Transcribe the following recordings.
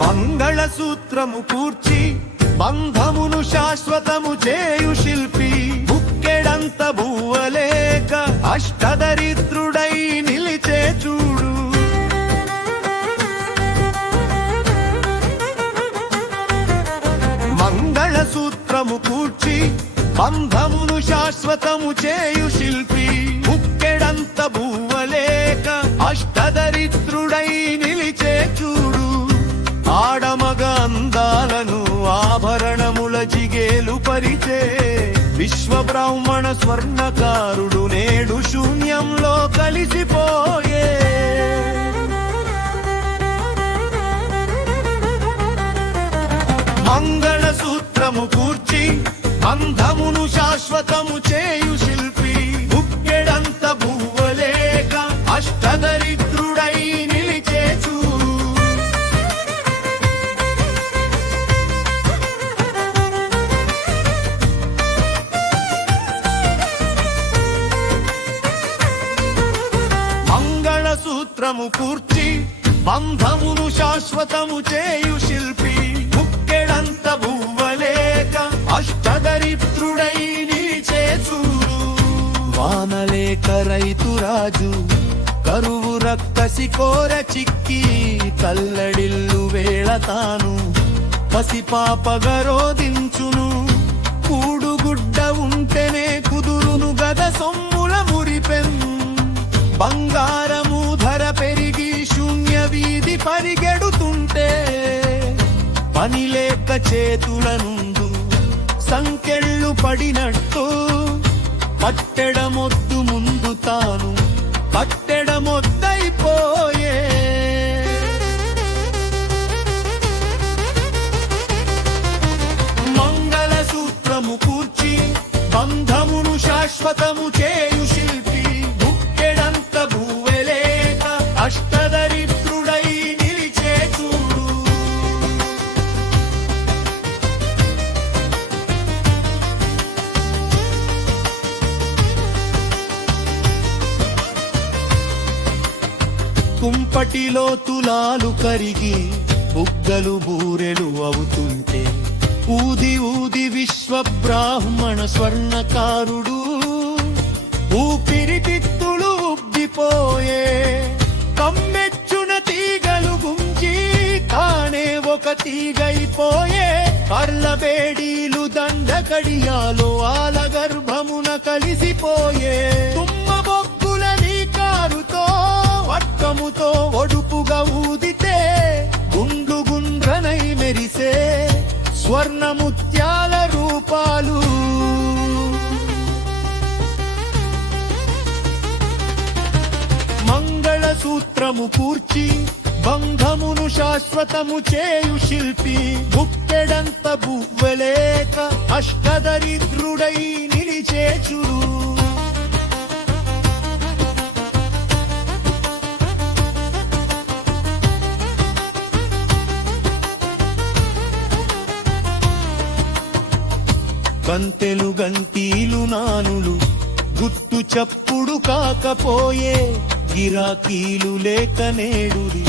మంగళసూత్రము కూర్చి బంధమును శాశ్వతము చేయు శిల్పి బుక్కెడంత బువ్వలేక అష్టదరిద్రుడై నిలిచే చూడు. మంగళసూత్రము కూర్చి బంధమును శాశ్వతము చేయు శిల్పి బుక్కెడంత బువ్వలేక అష్టదరిద్రుడై నిలిచే చూడు. ఆడమగ అందాలను ఆభరణముల జిగేలు పరిచే విశ్వబ్రాహ్మణ స్వర్ణకారుడు నేడు శూన్యంలో కలిసిపోయే. మంగళసూత్రము కూర్చి బంధమును శాశ్వతము చేయు శిల్పి బుక్కెడంత బువ్వలేక అష్టదరిద్రుడై నిలిచే చూడు. మంగళసూత్రము కూర్చి బంధమును శాశ్వతము చేయు శిల్పి బుక్కెడంత బువ్వలేక అష్టదరిద్రుడై నిలిచే చూడు. వానలేక రైతురాజు కరువు రక్కసి కోర చిక్కి కల్లడిల్లు వేళ తాను పసిపాపగరోదించును. కూడుగుడ్డ ఉంటేనే కుదురును గద సొమ్ముల మురిపెను. బంగారము ధర పెరిగి శూన్య వీధి పరిగెడుతుంటే పని లేక చేతుల నుండు సంకెళ్ళు పడినట్టు పట్టెడమొద్దు ముందు తాను పట్టెడమొద్దైపోయే. మంగళసూత్రము కూర్చి బంధమును శాశ్వతము చేయు శిల్పి బుక్కెడంత బువ్వలేక అష్టదరిద్రుడై నిలిచే చూడు. కుంపటిలో తులాలు కరిగి బుగ్గలు బూరెలు అవుతుంటే ఊది ఊది విశ్వబ్రాహ్మణ స్వర్ణకారుడు ఊపిరితిత్తులు ఉబ్బిపోయే. కమ్మెచ్చున తీగలు గుంజి తానే ఒక తీగైపోయే. కర్ల బేడీలు దండకడియాలో ఆల గర్భమున కలిసిపోయే. తుమ్మ బొగ్గుల నీ కారుతో వక్కముతో ఒడుపుగా ఊదితే గుండు గుండ్రనై మెరిసే స్వర్ణముత్యాల రూపాలు. మంగళసూత్రము కూర్చి బంధమును శాశ్వతము చేయు శిల్పి బుక్కెడంత బువ్వలేక అష్టదరిద్రుడై నిలిచే చూడు. గంతెలు గంటీలు నానులు గుట్టు చప్పుడు కాకపోయే. గిరాకీలు లేక నేడుది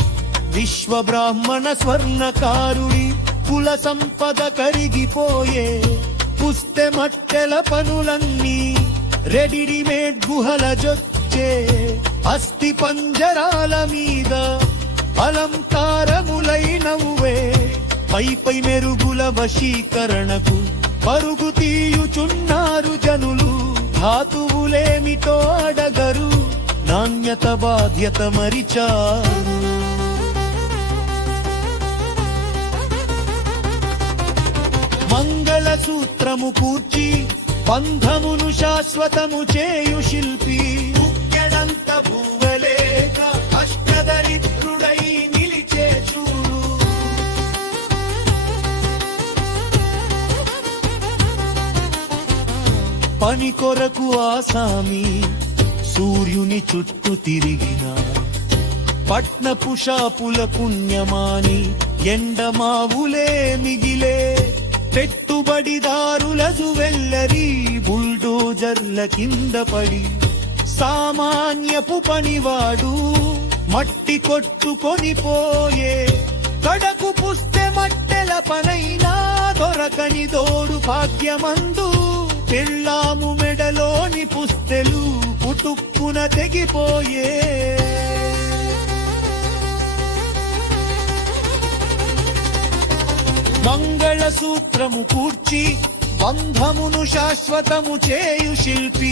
విశ్వబ్రాహ్మణ స్వర్ణకారుడి కుల సంపద కరిగిపోయే. పుస్తె మట్టెల పనులన్నీ రెడీమేడ్ గుహల జొచ్చే. అస్థి పంజరాల మీద అలంకారములై నవ్వే. పై మెరుగుల వశీకరణకు పరుగు తీయుచున్నారు జనులు. ధాతువులేమిటో అడగరు, నాణ్యత బాధ్యత మరిచారు. మంగళసూత్రము కూర్చి బంధమును శాశ్వతము చేయు శిల్పి బుక్కెడంత పని కొరకు ఆసామి సూర్యుని చుట్టూ తిరిగిన పట్నపు షాపుల పుణ్యమాని ఎండమావులే మిగిలే పెట్టుబడిదారుల జువెల్లరీ బుల్డోజర్ల కింద పడి సామాన్యపు పనివాడు మట్టి కొట్టుకొని పోయే కడకు పుస్తే మట్టెల పనైనా దొరకని దోడు భాగ్యమందు పెళ్ళాము మెడలోని పుస్తెలు పుటుక్కున తెగిపోయే మంగళసూత్రము కూర్చి బంధమును శాశ్వతము చేయు శిల్పి